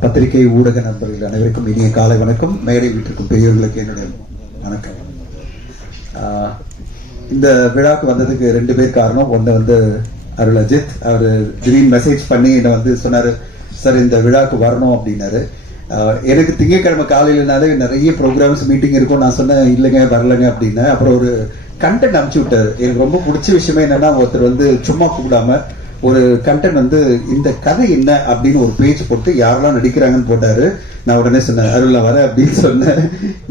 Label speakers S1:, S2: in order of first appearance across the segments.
S1: பத்திரிகை ஊடக நண்பர்கள் அனைவருக்கும் இனிய காலை வணக்கம். மேடை வீட்டிற்கும் பெரியவர்களுக்கு என்னுடைய வணக்கம். ஆஹ் இந்த விழாவுக்கு வந்ததுக்கு ரெண்டு பேர் காரணம். ஒன்று வந்து அருள் அஜித். அவர் திடீர்னு மெசேஜ் பண்ணி என்னை வந்து சொன்னார் சார் இந்த விழாவுக்கு வரணும் அப்படின்னாரு. எனக்கு திங்கட்கிழமை காலையிலனாலே நிறைய ப்ரோக்ராம்ஸ் மீட்டிங் இருக்கும். நான் சொன்னேன் இல்லைங்க வரலைங்க அப்படின்னு அப்புறம் ஒரு கண்டென்ட் அனுப்பிச்சு விட்டாரு. எனக்கு ரொம்ப பிடிச்ச விஷயமே என்னன்னா ஒருத்தர் வந்து சும்மா கூப்பிடாம ஒரு கண்டென்ட் வந்து இந்த கதை என்ன அப்படின்னு ஒரு பேஜ் போட்டு யாரெல்லாம் நடிக்கிறாங்கன்னு போட்டாரு. நான் உடனே சொன்னேன் அருள் வர வரேன் அப்படின்னு சொன்னேன்.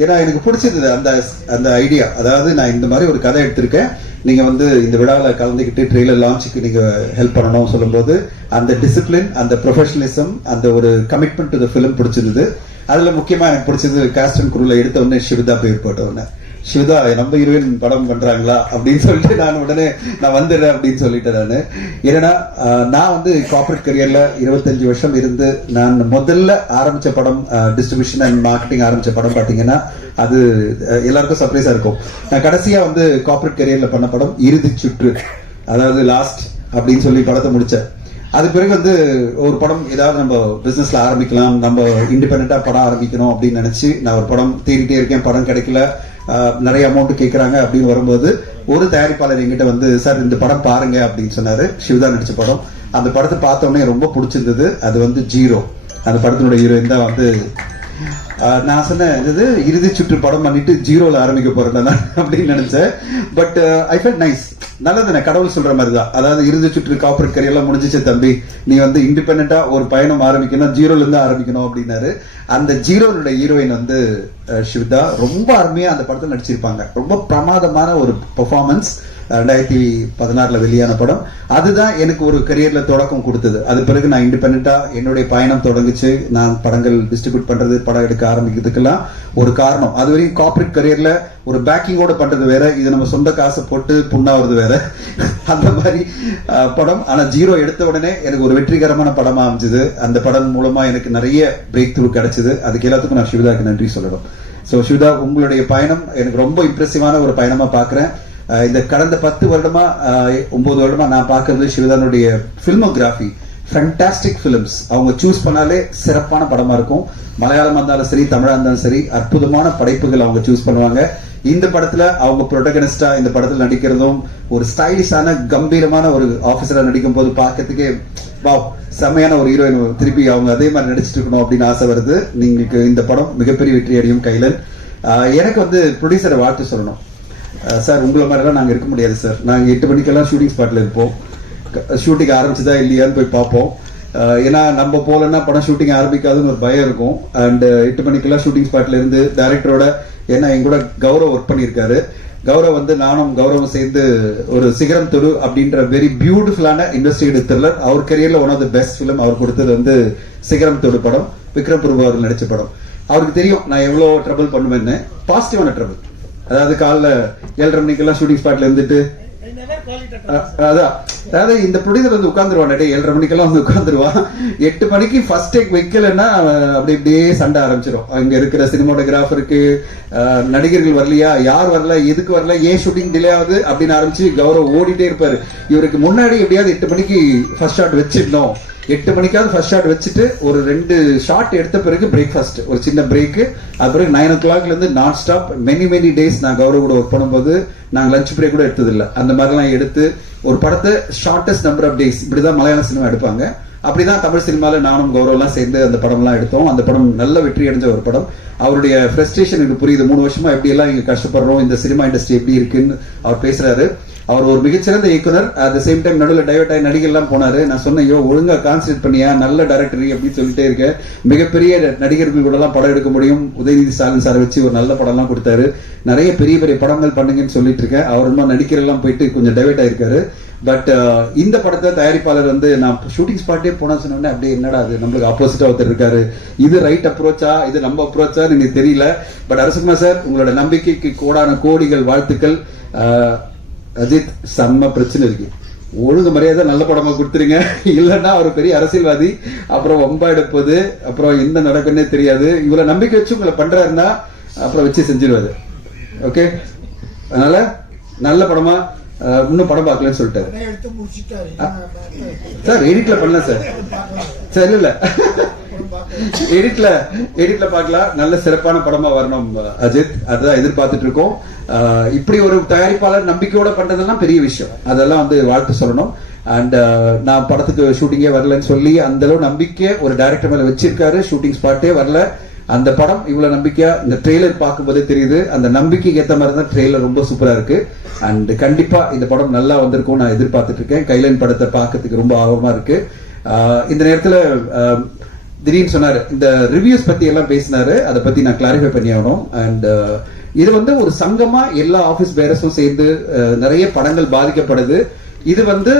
S1: ஏன்னா எனக்கு பிடிச்சிருந்தது அந்த அந்த ஐடியா அதாவது நான் இந்த மாதிரி ஒரு கதை எடுத்திருக்கேன். நீங்க வந்து இந்த விழாவில் கலந்துக்கிட்டு ட்ரெயிலர் லான்ச்சுக்கு நீங்க ஹெல்ப் பண்ணணும் சொல்லும்போது அந்த டிசிப்ளின் அந்த ப்ரொஃபஷனலிசம் அந்த ஒரு கமிட்மெண்ட் டு த ஃபிலிம் பிடிச்சிருந்தது. அதுல முக்கியமா எனக்கு பிடிச்சது காஸ்ட் அண்ட் எடுத்த உடனே சிவதா பேர் போட்ட உடனே. சிவதா நம்ம ஹீரோயின் படம் பண்றாங்களா அப்படின்னு சொல்லிட்டு நான் உடனே நான் வந்துடுறேன் அப்படின்னு சொல்லிட்டேன் நான். ஏன்னா நான் வந்து கார்பரேட் கரியர்ல இருபத்தஞ்சு வருஷம் இருந்து நான் முதல்ல ஆரம்பிச்ச படம் டிஸ்ட்ரிபியூஷன் அண்ட் மார்க்கெட்டிங் ஆரம்பிச்ச படம் பாத்தீங்கன்னா அது எல்லாருக்கும் சர்ப்ரைஸா இருக்கும். நான் கடைசியா வந்து கார்பரேட் கரியர்ல பண்ண படம் இறுதி சுற்று அதாவது லாஸ்ட் அப்படின்னு சொல்லி படத்தை முடிச்சேன். அது பிறகு வந்து ஒரு படம் ஏதாவது நம்ம பிசினஸ்ல ஆரம்பிக்கலாம் நம்ம இண்டிபெண்டா படம் ஆரம்பிக்கணும் அப்படின்னு நினைச்சு நான் ஒரு படம் தேடிட்டே இருக்கேன். படம் கிடைக்கல. நிறைய அமௌண்ட் கேட்குறாங்க அப்படின்னு வரும்போது ஒரு தயாரிப்பாளர் எங்கிட்ட வந்து சார் இந்த படம் பாருங்க அப்படின்னு சொன்னாரு. சிவதா நடிச்ச படம். அந்த படத்தை பார்த்தோடனே ரொம்ப பிடிச்சிருந்தது. அது வந்து ஜீரோ அந்த படத்தினுடைய ஹீரோயின் தான் வந்து நான் சொன்னேன் இது இறுதி சுற்று படம் பண்ணிட்டு ஜீரோல ஆரம்பிக்க போறேன் நான் அப்படின்னு நினைச்சேன். பட் ஐ ஃபெல் நைஸ் நல்லதுன கடவுள் சொல்ற மாதிரி தான் அதாவது இறுதி சுற்று காப்பரேட் கரியெல்லாம் முடிஞ்சிச்சு தம்பி. நீ வந்து இண்டிபெண்டா ஒரு பயணம் ஆரம்பிக்கணும் ஜீரோல இருந்து ஆரம்பிக்கணும் அப்படின்னாரு. அந்த ஜீரோனுடைய ஹீரோயின் வந்து ஷிவ்தா. ரொம்ப அருமையா அந்த படத்துல நடிச்சிருப்பாங்க. ரொம்ப பிரமாதமான ஒரு பெர்ஃபார்மன்ஸ் ரெண்டாயிரத்தி பதினாறுல வெளியான படம். அதுதான் எனக்கு ஒரு கரியர்ல தொடக்கம் கொடுத்தது. அது பிறகு நான் இண்டிபெண்டா என்னுடைய பயணம் தொடங்குச்சு. நான் படங்கள் டிஸ்ட்ரிபியூட் பண்றது படம் எடுக்க ஆரம்பிக்கிறதுக்கெல்லாம் ஒரு காரணம். அது வரைக்கும் கார்பரேட் கரியர்ல ஒரு பேக்கிங்கோட பண்றது வேற. இது நம்ம சொந்த காசை போட்டு புண்ணாவது வேற. அந்த மாதிரி படம். ஆனா ஜீரோ எடுத்த உடனே எனக்கு ஒரு வெற்றிகரமான படமா அமைஞ்சது. அந்த படம் மூலமா எனக்கு நிறைய பிரேக் த்ரூ கிடைச்சது. அதுக்கு எல்லாத்துக்கும் நான் சிவதாக்கு நன்றி சொல்லணும். ஸோ சிவதா உங்களுடைய பயணம் எனக்கு ரொம்ப இம்ப்ரெசிவான ஒரு பயணமா பாக்குறேன். இந்த கடந்த பத்து வருடமா ஒன்பது வருடமா நான் பார்க்கறது சிவதானுடைய பிலிமோகிராஃபி ஃபண்டாஸ்டிக் ஃபிலிம்ஸ் அவங்க சூஸ் பண்ணாலே சிறப்பான படமா இருக்கும். மலையாளமா இருந்தாலும் சரி தமிழா இருந்தாலும் சரி அற்புதமான படைப்புகள் அவங்க சூஸ் பண்ணுவாங்க. இந்த படத்துல அவங்க ப்ரொட்டகனிஸ்டா இந்த படத்துல நடிக்கிறதும் ஒரு ஸ்டைலிஷான கம்பீரமான ஒரு ஆபீசரா நடிக்கும் போது பார்க்கறதுக்கே வா செம்மையான ஒரு ஹீரோயின் திருப்பி அவங்க அதே மாதிரி நடிச்சிட்டு இருக்கணும் அப்படின்னு ஆசை வருது. நீங்களுக்கு இந்த படம் மிகப்பெரிய வெற்றி அடையும் கைலன். எனக்கு வந்து ப்ரொடியூசரை வாழ்த்து சொல்லணும். சார் உங்களை மாதிரிலாம் நாங்கள் இருக்க முடியாது சார். நாங்கள் எட்டு மணிக்கெல்லாம் ஷூட்டிங் ஸ்பாட்டில் இருப்போம். ஷூட்டிங் ஆரம்பிச்சுதா இல்லையான்னு போய் பார்ப்போம். ஏன்னா நம்ம போகலன்னா படம் ஷூட்டிங் ஆரம்பிக்காதுன்னு ஒரு பயம் இருக்கும். அண்டு எட்டு மணிக்கெல்லாம் ஷூட்டிங் ஸ்பாட்ல இருந்து டைரக்டரோட ஏன்னா என் கூட கௌரவ் ஒர்க் பண்ணியிருக்காரு. கௌரவ் வந்து நானும் கௌரவம் சேர்ந்து ஒரு சிகரம் தொடு அப்படின்ற வெரி பியூட்டிஃபுல்லான இண்டஸ்ட்ரியல் த்ரில்லர் அவர் கரியரில் one of the best film அவர் கொடுத்தது வந்து சிகரம் தொடு படம். விக்ரம் பிரபு அவர் நடித்த படம். அவருக்கு தெரியும் நான் எவ்வளோ ட்ரபிள் பண்ணுவேன்னு. பாசிட்டிவான ட்ரபிள் அதாவது காலைல ஏழரை மணிக்கெல்லாம் ஷூட்டிங் ஸ்பாட்ல இருந்துட்டு அதான் அதாவது இந்த ப்ரொடியூசர் வந்து உட்காந்துருவான் டே ஏழரை மணிக்கெல்லாம் வந்து உட்காந்துருவான் எட்டு மணிக்கு ஃபர்ஸ்ட் டேக் வைக்கலன்னா அப்படி இப்படியே சண்டை ஆரம்பிச்சிடும் அங்க இருக்கிற சினிமாட்டோகிராஃபருக்கு நடிகர்கள் வரலையா யார் வரல எதுக்கு வரல ஏன் ஷூட்டிங் டிலே ஆகுது அப்படின்னு ஆரம்பிச்சு கௌரவ் ஓடிட்டே இருப்பாரு. இவருக்கு முன்னாடி எப்படியாவது எட்டு மணிக்கு ஃபர்ஸ்ட் ஷாட் வச்சிடணும். எட்டு மணிக்காவது ஃபர்ஸ்ட் ஷாட் வச்சுட்டு ஒரு ரெண்டு ஷாட் எடுத்த பிறகு பிரேக்ஃபாஸ்ட் ஒரு சின்ன பிரேக்கு அது பிறகு நைன் ஓ கிளாக்ல இருந்து நான் ஸ்டாப் மெனி மெனி டேஸ் நான் கௌரவ கூட ஒர்க் பண்ணும்போது நாங்க லஞ்ச் பிரேக் கூட எடுத்தது இல்ல அந்த மாதிரிலாம் எடுத்து ஒரு படத்தை ஷார்ட்டஸ்ட் நம்பர் ஆஃப் டேஸ் இப்படிதான் மலையாள சினிமா எடுப்பாங்க. அப்படிதான் தமிழ் சினிமாவில் நானும் கௌரவம்லாம் சேர்ந்து அந்த படம்லாம் எடுத்தோம். அந்த படம் நல்ல வெற்றி அடைஞ்ச ஒரு படம். அவருடைய ஃப்ரஸ்ட்ரேஷன் எனக்கு புரியுது. மூணு வருஷமா எப்படி எல்லாம் இங்க கஷ்டப்படுறோம்? இந்த சினிமா இண்டஸ்ட்ரி எப்படி இருக்குன்னு அவர் பேசுறாரு. அவர் ஒரு மிகச்சிறந்த இயக்குனர். அட் சேம் டைம் நடுவில் டைவர்ட் ஆகி நடிகர் எல்லாம் போனாரு. நான் சொன்னேன் ஐயோ ஒழுங்கா கான்சன்ட்ரேட் பண்ணியா? நல்ல டேரக்டரி அப்படின்னு சொல்லிட்டே இருக்கேன். மிகப்பெரிய நடிகர்கள் கூட எல்லாம் படம் எடுக்க முடியும். உதயநிதி ஸ்டாலின் சார் வச்சு ஒரு நல்ல படம் எல்லாம் கொடுத்தாரு. நிறைய பெரிய பெரிய படங்கள் பண்ணுங்கன்னு சொல்லிட்டு இருக்கேன். அவர் இன்னும் நடிக்கிறெல்லாம் எல்லாம் போயிட்டு கொஞ்சம் டைவர்ட் ஆயிருக்காரு. பட் uh, இந்த படத்தை தயாரிப்பாளர் வந்து நான் ஷூட்டிங் ஸ்பாட்டே போனா சொன்னோடனே அப்படியே என்னடா அது நம்மளுக்கு ஆப்போசிட்டா ஒருத்தர் இருக்காரு. இது ரைட் அப்ரோச்சா இது நம்ம அப்ரோச்சா எனக்கு தெரியல. பட் அரசுகுமார் சார் உங்களோட நம்பிக்கைக்கு கோடான கோடிகள் வாழ்த்துக்கள். Uh, அஜித் செம்ம பிரச்சனை இருக்கு. ஒழுங்கு மரியாதை நல்ல படமா கொடுத்துருங்க. இல்லைன்னா அவர் பெரிய அரசியல்வாதி அப்புறம் வம்பா எடுப்பது அப்புறம் என்ன நடக்குன்னே தெரியாது. இவ்வளவு நம்பிக்கை வச்சு உங்களை பண்றாருன்னா அப்புறம் வச்சு செஞ்சிருவாரு. ஓகே அதனால நல்ல படமா இன்னும் படம் பார்க்கலன்னு சொல்லிட்டாரு. சார் எடிட்ல பண்ணல சார். சார் இல்ல. எடிட்ல எடிட்ல பார்க்கலாம். நல்ல சிறப்பான படமா வரணும் அஜித். அதுதான் எதிர்பார்த்துட்டு இருக்கோம். இப்படி ஒரு தயாரிப்பாளர் நம்பிக்கையோட பண்றதெல்லாம் பெரிய விஷயம். அதெல்லாம் வந்து வாழ்த்து சொல்லணும். அண்ட் நான் படத்துக்கு ஷூட்டிங்கே வரலன்னு சொல்லி அந்த அளவு நம்பிக்கை ஒரு டைரக்டர் மேல வச்சிருக்காரு. ஷூட்டிங் ஸ்பாட்டே வரல. அந்த படம் இவ்வளவு நம்பிக்கையா இந்த ட்ரெய்லர் பார்க்கும்போதே தெரியுது. அந்த நம்பிக்கைக்கு ஏத்த மாதிரி தான் ட்ரெய்லர் ரொம்ப சூப்பரா இருக்கு. அண்ட் கண்டிப்பா இந்த படம் நல்லா வந்திருக்கும் நான் எதிர்பார்த்துட்டு இருக்கேன். கைலன் படத்தை பார்க்கறதுக்கு ரொம்ப ஆர்வமா இருக்கு. ஆஹ் இந்த நேரத்துல திடீர்னு சொன்னாரு. இந்த ரிவ்யூஸ் பத்தி எல்லாம் பேசினாரு. அதை பத்தி நான் கிளாரிஃபை பண்ணி ஆகணும். அண்ட் uh, இது வந்து ஒரு சங்கமா எல்லா ஆபீஸ் பேரஸும் சேர்ந்து uh, நிறைய படங்கள் பாதிக்கப்படுது. இது வந்து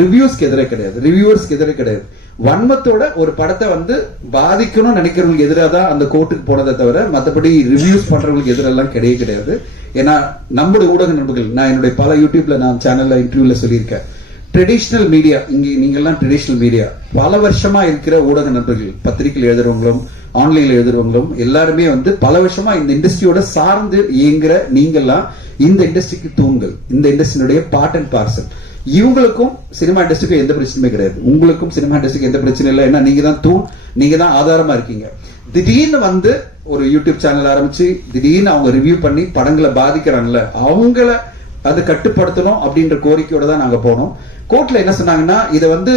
S1: ரிவ்யூஸ்க்கு எதிரே கிடையாது. ரிவ்யூவர்ஸ்க்கு எதிரே கிடையாது. வன்மத்தோட ஒரு படத்தை வந்து பாதிக்கணும்னு நினைக்கிறவங்களுக்கு எதிராக தான் அந்த கோர்ட்டுக்கு போனதை தவிர மற்றபடி ரிவ்யூஸ் பண்றவங்களுக்கு எதிரெல்லாம் கிடையவே கிடையாது. ஏன்னா நம்முடைய ஊடக நண்பர்கள் நான் என்னுடைய பல யூடியூப்ல நான் சேனல்ல இன்டர்வியூல சொல்லியிருக்கேன். ட்ரெடிஷ்னல் மீடியா இங்கே நீங்கள்லாம் ட்ரெடிஷ்னல் மீடியா பல வருஷமா இருக்கிற ஊடக நண்பர்கள் பத்திரிகையில் எழுதுறவங்களும் ஆன்லைன்ல எழுதுறவங்களும் எல்லாருமே வந்து பல வருஷமா இந்த இண்டஸ்ட்ரியோட சார்ந்து இயங்குற நீங்கள்லாம் இந்த இண்டஸ்ட்ரிக்கு தூண்கள் இந்த இண்டஸ்ட்ரியுடைய பார்ட் அண்ட் பார்சல் இவங்களுக்கும் சினிமா இண்டஸ்ட்ரிக்கும் எந்த பிரச்சனையுமே கிடையாது. உங்களுக்கும் சினிமா இண்டஸ்ட்ரிக்கு எந்த பிரச்சனையும் இல்லை. ஏன்னா நீங்க தான் தூண் நீங்க தான் ஆதாரமா இருக்கீங்க. திடீர்னு வந்து ஒரு யூடியூப் சேனல் ஆரம்பிச்சு திடீர்னு அவங்க ரிவ்யூ பண்ணி படங்களை பாதிக்கிறாங்கல்ல அவங்கள அதை கட்டுப்படுத்தணும் அப்படின்ற கோரிக்கையோட தான் நாங்க போனோம். கோர்ட்ல என்ன சொன்னாங்கன்னா இதை வந்து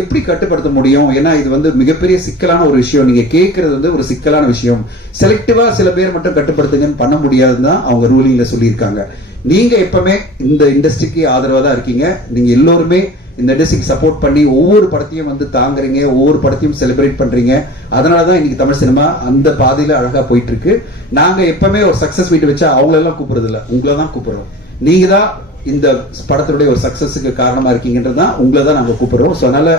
S1: எப்படி கட்டுப்படுத்த முடியும்? ஏன்னா இது வந்து மிகப்பெரிய சிக்கலான ஒரு விஷயம். நீங்க கேட்கறது வந்து ஒரு சிக்கலான விஷயம். செலக்டிவா சில பேர் மட்டும் கட்டுப்படுத்துங்கன்னு பண்ண முடியாதுன்னு தான் அவங்க ரூலிங்ல சொல்லியிருக்காங்க. நீங்க எப்பவுமே இந்த இண்டஸ்ட்ரிக்கு ஆதரவா தான் இருக்கீங்க. நீங்க எல்லோருமே இந்த இண்டஸ்ட்ரிக்கு சப்போர்ட் பண்ணி ஒவ்வொரு படத்தையும் வந்து தாங்குறீங்க ஒவ்வொரு படத்தையும் செலிப்ரேட் பண்றீங்க. அதனாலதான் இன்னைக்கு தமிழ் சினிமா அந்த பாதையில அழகா போயிட்டு இருக்கு. நாங்க எப்பவுமே ஒரு சக்சஸ் மீட் வச்சா அவங்களெல்லாம் கூப்பிடுறது இல்லை உங்களை தான் கூப்பிடுறோம். நீங்க தான் இந்த படத்தினுடைய ஒரு சக்சஸுக்கு காரணமா இருக்கீங்கன்றது தான் உங்களை தான் நாங்க கூப்பிடுறோம். ஸோ அதனால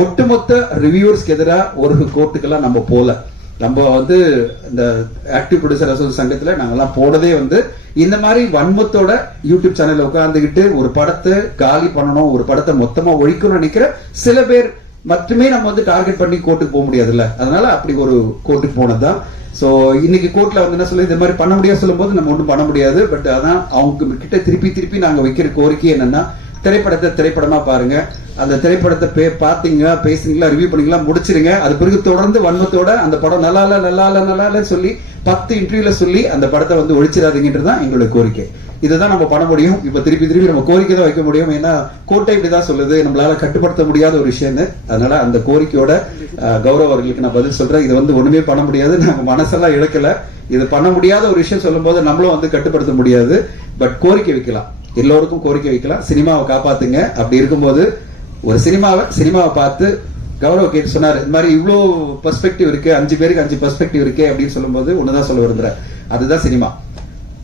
S1: ஒட்டுமொத்த ரிவ்யூவர்ஸ்க்கு எதிராக ஒரு கோர்ட்டுக்கெல்லாம் நம்ம போல. நம்ம வந்து இந்த ஆக்டிவ் ப்ரொடியூசர் அசோசியேஷன் சங்கத்தில் நாங்கெல்லாம் போனதே வந்து இந்த மாதிரி வன்மத்தோட யூடியூப் சேனலில் உட்காந்துக்கிட்டு ஒரு படத்தை காலி பண்ணணும் ஒரு படத்தை மொத்தமாக ஒழிக்கணும்னு நினைக்கிற சில பேர் மட்டுமே நம்ம வந்து டார்கெட் பண்ணி கோர்ட்டுக்கு போக முடியாதுல்ல. அதனால அப்படி ஒரு கோர்ட்டுக்கு போனதுதான். ஸோ இன்னைக்கு கோர்ட்ல வந்து என்ன சொல்லி இந்த மாதிரி பண்ண முடியாது சொல்லும்போது நம்ம ஒன்றும் பண்ண முடியாது. பட் அதான் அவங்க கிட்ட திருப்பி திருப்பி நாங்கள் வைக்கிற கோரிக்கை என்னன்னா திரைப்படத்தை திரைப்படமா பாருங்க. அந்த திரைப்படத்தை பே பார்த்தீங்களா பேசுனீங்களா ரிவ்யூ பண்ணீங்களா முடிச்சிருங்க. அது பிறகு தொடர்ந்து வன்மத்தோட அந்த படம் நல்லா இல்ல நல்லா இல்ல நல்லா இல்ல சொல்லி பத்து இன்டர்வியூல சொல்லி அந்த படத்தை வந்து ஒழிச்சிடாதீங்கன்றது தான் எங்களுடைய கோரிக்கை. இதுதான் நம்ம பண்ண முடியும். இப்போ திருப்பி திருப்பி நம்ம கோரிக்கை தான் வைக்க முடியும். ஏன்னா கோட்டை இப்படிதான் சொல்லுது. நம்மளால கட்டுப்படுத்த முடியாத ஒரு விஷயம்னு. அதனால அந்த கோரிக்கையோட கௌரவ அவர்களுக்கு நான் பதில் சொல்றேன். இது வந்து ஒண்ணுமே பண்ண முடியாது. நம்ம மனசெல்லாம் இழக்கல. இது பண்ண முடியாத ஒரு விஷயம் சொல்லும்போது நம்மளும் வந்து கட்டுப்படுத்த முடியாது. பட் கோரிக்கை வைக்கலாம். எல்லோருக்கும் கோரிக்கை வைக்கலாம். சினிமாவை காப்பாத்துங்க. அப்படி இருக்கும்போது ஒரு சினிமாவை சினிமாவை பார்த்து கௌரவ கேட்டு சொன்னாரு இந்த மாதிரி இவ்வளோ பெர்ஸ்பெக்டிவ் இருக்கு. அஞ்சு பேருக்கு அஞ்சு பெர்ஸ்பெக்டிவ் இருக்கு அப்படின்னு சொல்லும்போது ஒண்ணுதான் சொல்ல விரும்புறேன். அதுதான் சினிமா.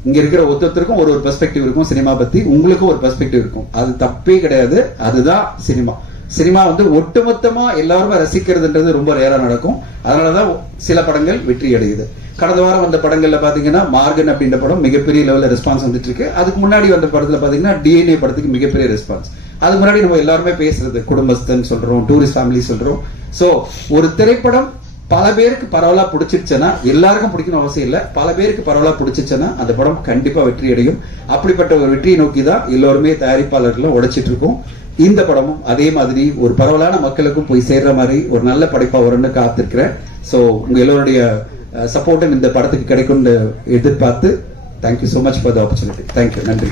S1: இங்க இருக்கிற ஒருத்தருக்கும் ஒரு ஒரு பெர்ஸ்பெக்டிவ் இருக்கும் சினிமா பத்தி. உங்களுக்கும் ஒரு பெர்ஸ்பெக்டிவ் இருக்கும். அது தப்பே கிடையாது. அதுதான் சினிமா சினிமா வந்து ஒட்டுமொத்தமா எல்லாருமே ரசிக்கிறதுன்றது ரொம்ப ரேரா நடக்கும். அதனாலதான் சில படங்கள் வெற்றி அடையுது. கடந்த வாரம் வந்த படங்கள்ல பாத்தீங்கன்னா மார்கன் அப்படின்ற படம் மிகப்பெரிய லெவல்ல ரெஸ்பான்ஸ் வந்துட்டு இருக்கு. அதுக்கு முன்னாடி வந்த படத்துல பாத்தீங்கன்னா டிஎன்ஏ படத்துக்கு மிகப்பெரிய ரெஸ்பான்ஸ் அதுக்கு முன்னாடி நம்ம எல்லாருமே பேசுறது குடும்பஸ்தன் சொல்றோம் டூரிஸ்ட் ஃபேமிலி சொல்றோம். ஸோ ஒரு திரைப்படம் பல பேருக்கு பரவலா பிடிச்சிருச்சுன்னா எல்லாருக்கும் பிடிக்கணும் அவசியம் இல்ல. பல பேருக்கு பரவலா பிடிச்சிருச்சுன்னா அந்த படம் கண்டிப்பா வெற்றி அடையும் அப்படிப்பட்ட ஒரு வெற்றியை நோக்கி தான் எல்லோருமே தயாரிப்பாளர்களும் உடைச்சிட்டு இருக்கோம் இந்த படமும் அதே மாதிரி ஒரு பரவலான மக்களுக்கும் போய் சேர்ற மாதிரி ஒரு நல்ல படைப்பா வரும்னு காத்திருக்கிறேன். சோ உங்க எல்லோருடைய சப்போர்ட்டும் இந்த படத்துக்கு கிடைக்கும்னு எதிர்பார்த்து thank you so much for the opportunity thank you நன்றி.